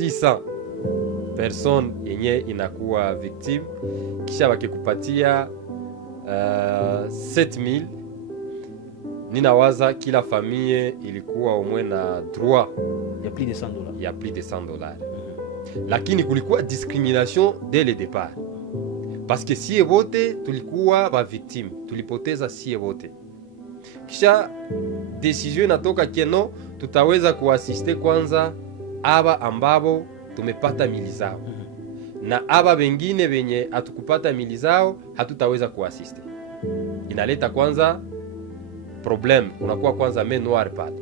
600 person yenye inakuwa victime, kisha wakikupatia 7000, ninawaza kila famille ilikuwa umwe na droit ya plus de $100. ya plus de $100. Lakini kulikuwa discrimination dès le départ, parce que sie wote tulikuwa ba victime, tulipoteza sie wote. Kisha decision inatoka keno tutaweza kuasiste kwanza aba ambabo tumepata mili zao, na aba wengine wenye hatukupata mili zao hatutaweza kuasiste. Inaleta kwanza problem, unakuwa kwanza main noir pale.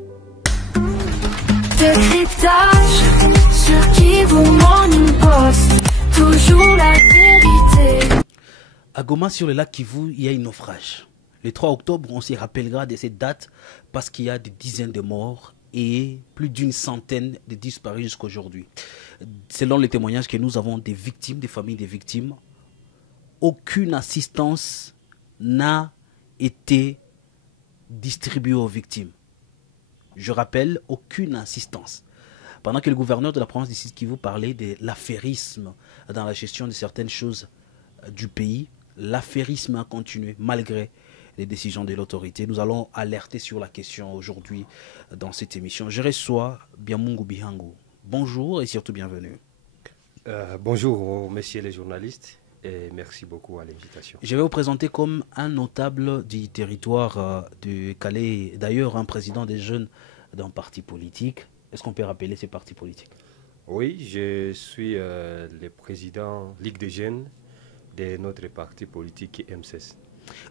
À Goma, sur le lac Kivu, il y a un naufrage. Le 3 octobre, on se rappellera de cette date parce qu'il y a des dizaines de morts et plus d'une centaine de disparus jusqu'à aujourd'hui. Selon les témoignages que nous avons des victimes, des familles des victimes, aucune assistance n'a été distribuée aux victimes. Je rappelle, aucune assistance. Pendant que le gouverneur de la province du Sud Kivu parlait de l'affairisme dans la gestion de certaines choses du pays, l'affairisme a continué malgré les décisions de l'autorité. Nous allons alerter sur la question aujourd'hui dans cette émission. Je reçois Biamungu Bihangu. Bonjour et surtout bienvenue. Bonjour messieurs les journalistes et merci beaucoup à l'invitation. Je vais vous présenter comme un notable du territoire de Calais, d'ailleurs un président des jeunes d'un parti politique. Est-ce qu'on peut rappeler ces partis politiques? Oui, je suis le président Ligue des jeunes de notre parti politique MCS.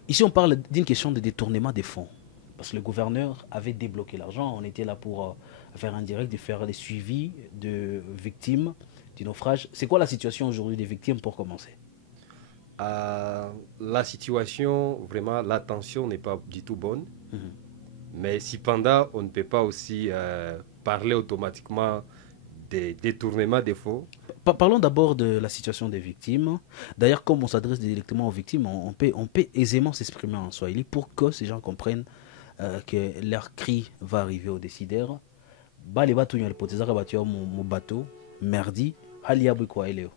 Ici, on parle d'une question de détournement des fonds. Parce que le gouverneur avait débloqué l'argent. On était là pour faire un direct, de faire des suivis de victimes du naufrage. C'est quoi la situation aujourd'hui des victimes pour commencer? La situation, vraiment, la tension n'est pas du tout bonne. Mais cependant, on ne peut pas aussi parler automatiquement des détournements des fonds. Parlons d'abord de la situation des victimes. D'ailleurs, comme on s'adresse directement aux victimes, on peut aisément s'exprimer en swahili pour que ces gens comprennent que leur cri va arriver aux décideurs. Bali batu nyalipotezaka batio mu bateau merdi hali yabu kwa leo.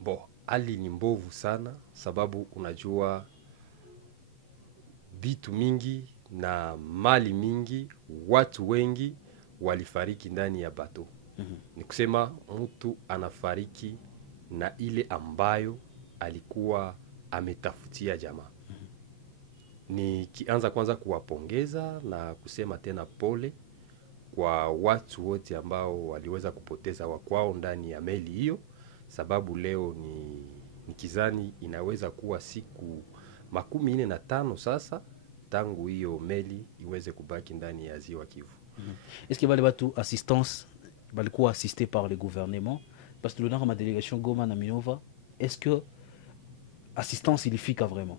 Bon, hali ni mbovu sana sababu unajua vitu mingi na mali mingi, watu wengi walifariki ndani ya bateau. Ni kusema mtu anafariki na ile ambayo alikuwa ametafutia jamaa. Nikianza kwanza kuwapongeza na kusema tena pole kwa watu wote ambao waliweza kupoteza wakwao ndani ya meli hiyo, sababu leo ni kizani inaweza kuwa siku 45 sasa tangu hiyo meli iweze kubaki ndani ya ziwa Kivu. Est-ce qu'il va y avoir toute assistance balikuwa assisté par le gouvernement? Parce que l'honneur à ma délégation Goma na Minova, est-ce que assistance ilifika vraiment?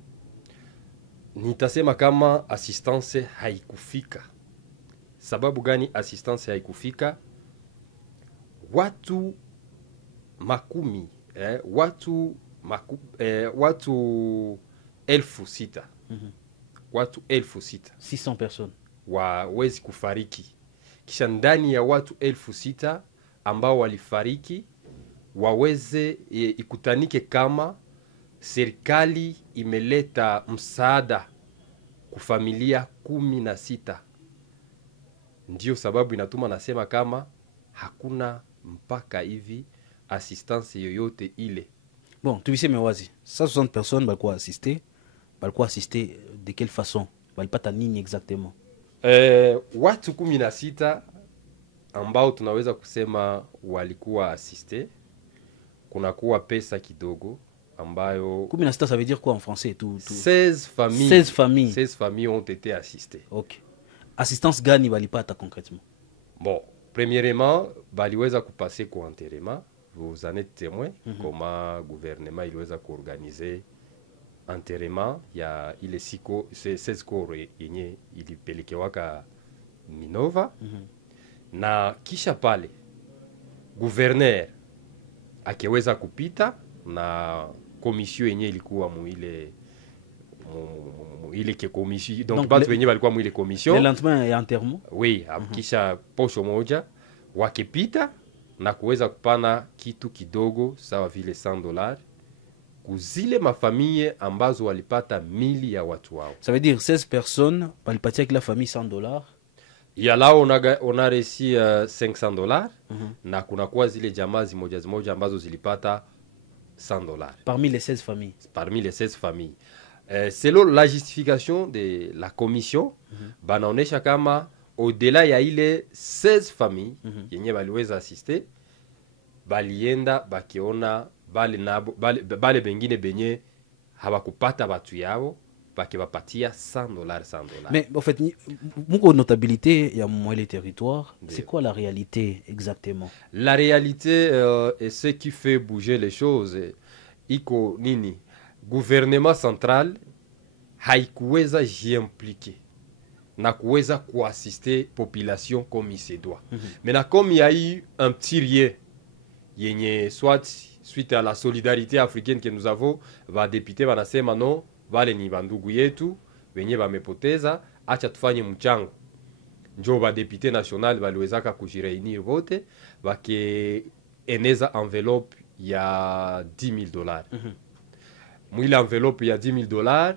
Nitasema kama assistance haikufika. Sababu gani assistance haikufika? Watu makumi, watu 1600. Watu 1600. 600 personnes. Wawezi kufariki. Kisha ndani ya watu 1600 ambao walifariki waweze ikutanike kama serikali imeleta msaada kufamilia 16. Ndio sababu inatuma nasema kama hakuna mpaka hivi assistance yoyote ile. Bon, tu sais mewazi. 160 personnes balikuwa assister de quelle façon? Balipata nini exactement? Watu 16 ambao tunaweza kusema walikuwa assisté. Kunakuwa pesa kidogo ambayo 16, ça veut dire quoi en français? 16 familles. 16 familles ont été assistées. OK. Assistance gani balipata concrètement? Bon, premièrement, baliweza kupasser kwa enterrement. Vous en êtes témoin comment gouvernement iliweza kuorganiser enterrement ya ile siko 16 corps yenye ilipelekewaka Minova. Na kisha pale gouverneur akiweza kupita na commission yenye ilikuwa muile ke commission, donc batu wenye walikuwa muile commission le lendemain ya enterrement. Oui, kisha posho moja wakipita na kuweza kupana kitu kidogo sawa vile $100 kuzile mafamilie ambazo walipata mili ya watu wao. Ça veut dire 16 personnes walipatia kila famille $100. Ya lao on a reçu $500 na kunakuwa zile jamaa zimoja ambazo zilipata $100 Parmi les 16 familles. Parmi les 16 familles. Selon la justification de la commission, banaonesha kama au-delà ya ile 16 familles yenye baliweza assiste, balienda bakiona bale bengine benye habakupata batu yao bakibapatia $100. Mais en fait, muko notabilité ya mwele territoire, c'est quoi la réalité exactement? La réalité est ce qui fait bouger les choses. Iko nini? Gouvernement central haikuweza jiimpliquer na kuweza kuassister population comme il se doit. Maintenant, comme il y a eu un petit rien, yenye soit suite à la solidarité africaine que nous avons, va député banasema non, vale ni bandugu yetu wenye bamepoteza, acha tufanye mchango. Njo ba député national baliwezaka kujireunir vote bake eneza enveloppe ya $10,000. Mwile enveloppe ya $10,000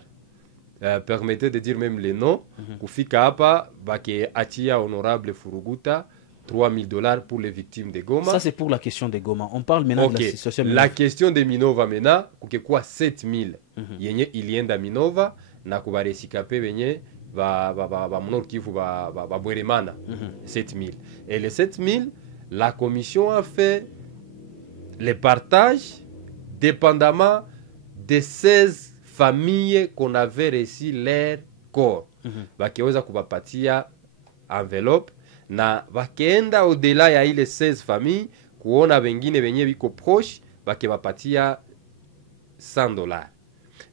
permettez de dire même les noms. Kufika hapa bake achia honorable Furuguta $3,000 pour les victimes de Goma. Ça c'est pour la question de Goma. On parle maintenant de la situation. La question de Minova maintenant, kukekuwa 7,000 yenye ilienda Minova na kubaresikape benye ba Nord Kivu ba Bweremana 7,000. Et les 7,000, la commission a fait le partage dépendamment des 16 familles qu'on avait reçu leur corps. Bakiweza kubapatia enveloppe na bakeenda au-delà ya ile 16 familles kuona wengine wenye biko proche bakibapatia $100.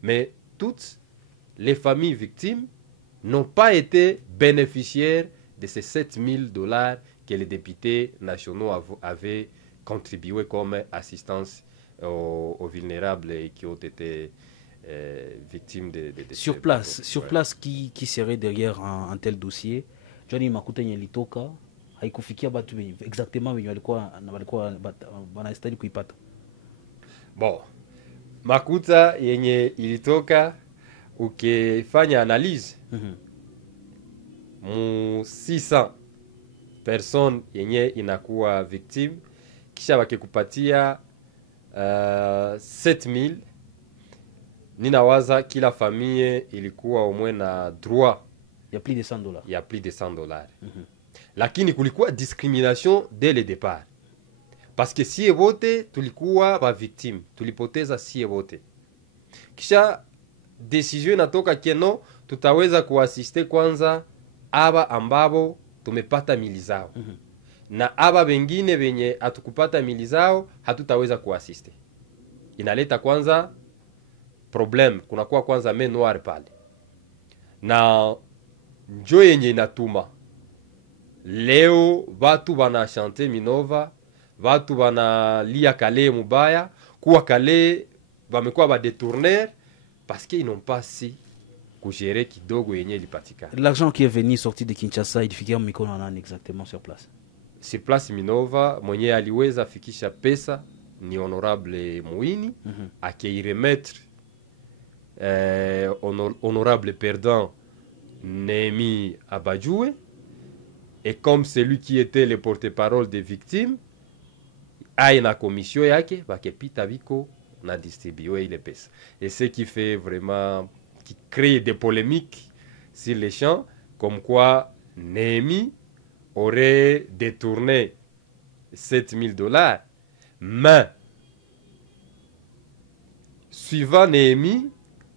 Mais toutes les familles victimes n'ont pas été bénéficiaires de ces $7,000 que les députés nationaux avaient contribué comme assistance aux vulnérables qui ont été victimes de sur place, qui serait derrière un tel dossier? Johnny Makuta nyelitoka haikufikia batu exactement wenye walikuwa wanastahili kuipata. Bon, Makuta yenye ilitoka ukifanya analyse mu 600 personnes yenye inakuwa victime, kisha wakikupatia 7,000, ninawaza kila famille ilikuwa umwe na droit ya plus de $100. Ya plus de $100. Lakini kulikuwa discrimination dès le départ. Parce que si vote tulikuwa ba victime, tulipoteza si vote. Kisha decision natoka keno tutaweza kuassiste kwanza aba ambabo tumepata mili zao. Na aba bengine benye atukupata mili zao hatutaweza kuassiste. Inaleta kwanza problem, kunakuwa kwanza main noire pale. Na njo yenye inatuma leo watu wana chante Minova, watu wana lia kale mubaya, kuwa kale wamekuwa ba détourner parce qu'ils n'ont pas si kugere kidogo yenye ilipatikana. L'argent qui est venu sorti de Kinshasa ilifikia mikono nani exactement sur place? Sur place Minova mwenye aliweza fikisha pesa ni honorable Muini akeiremettre honorable perdant Némi Abadjoué, et comme celui qui était le porte-parole des victimes aye na commission yake bakepita biko na distribuer ile pesa. Et ce qui fait vraiment, qui crée des polémiques sur les champs, comme quoi Némi aurait détourné $7,000, mais suivant Némi,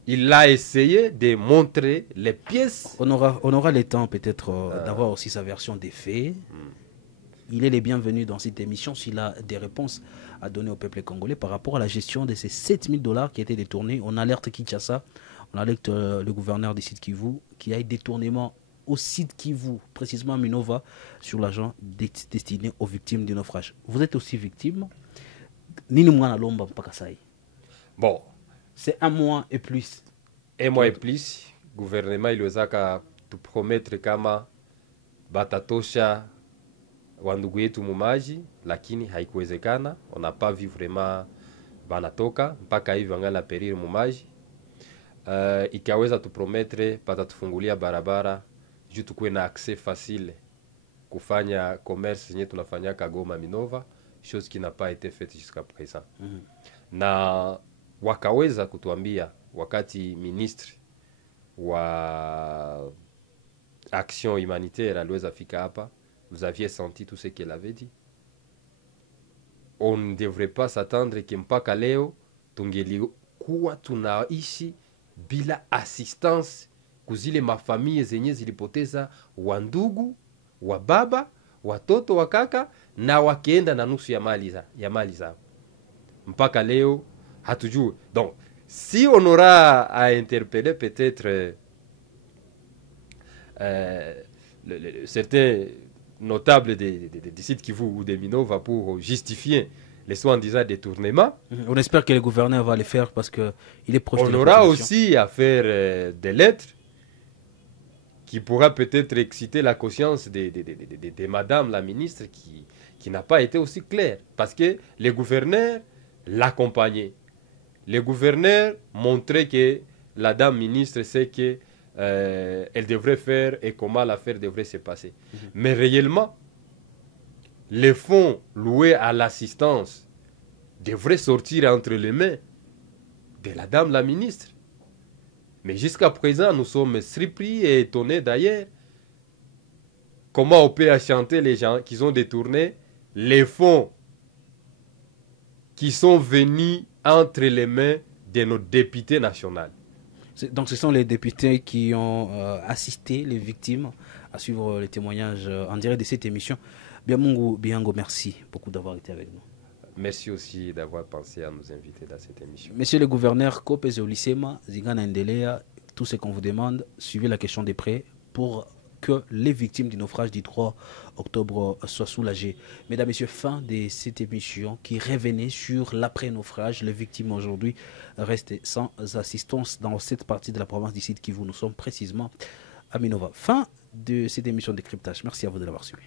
il a essayé de montrer les pièces. On aura le temps peut-être d'avoir aussi sa version des faits. Il est le bienvenu dans cette émission s'il a des réponses à donner au peuple congolais par rapport à la gestion de ces $7,000 qui étaient détournés. On alerte Kinshasa, on alerte le gouverneur du site Kivu qui a eu détournement au site Kivu, précisément à Minova, sur l'argent destiné aux victimes du naufrage. Vous êtes aussi victime. Nini mwana lomba mpaka sai? Bon. C'est un mois et plus. Un mois et plus, gouvernement iliwezaka tu promettre kama batatosha wa ndugu yetu mumaji, lakini haikuwezekana. On n'a pas vu vraiment banatoka mpaka hivi wangali perire mumaji. Ikaweza tuprometre patatufungulia barabara juu tukuwe na accès facile kufanya commerce zenye tunafanyaka Goma Minova, chose qui n'a pas été faite jusqu'à présent. Na wakaweza kutuambia wakati ministre wa action humanitaire aliweza fika hapa, vous aviez senti tout ce qu'elle avait dit. On ne devrait pas s'attendre que mpaka leo tungelikuwa tunaishi bila assistance kuzile mafamilie zenye zilipoteza wandugu, wa baba, watoto, wa kaka na wakienda na nusu ya mali zao. Mpaka leo hatujui. Donc si on aura à interpeller peut-être certains notables des sites Kivu ou des Minova pour justifier les soi-disant détournements. On espère que le gouverneur va le faire parce qu'il est proche de la population. On aura population. aussi à faire des lettres qui pourra peut-être exciter la conscience de madame la ministre qui n'a pas été aussi claire. Parce que les gouverneurs l'accompagnaient. Les gouverneurs montraient que la dame ministre sait que elle devrait faire et comment l'affaire devrait se passer. Mais réellement, les fonds loués à l'assistance devraient sortir entre les mains de la dame la ministre. Mais jusqu'à présent, nous sommes surpris et étonnés d'ailleurs comment on peut chanter les gens qui ont détourné les fonds qui sont venus entre les mains de nos députés nationaux. Donc ce sont les députés qui ont assisté les victimes à suivre les témoignages en direct de cette émission. Biamungu Biango, merci beaucoup d'avoir été avec nous. Merci aussi d'avoir pensé à nous inviter dans cette émission. Monsieur le gouverneur, Kopeze Olisema, Zingana Ndelea, tout ce qu'on vous demande, suivez la question de près pour que les victimes du naufrage du 3 octobre soient soulagées. Mesdames et messieurs, fin de cette émission qui revenait sur l'après-naufrage. Les victimes aujourd'hui restent sans assistance dans cette partie de la province du Sud Kivu. Nous sommes précisément à Minova. Fin de cette émission de cryptage. Merci à vous de l'avoir suivi.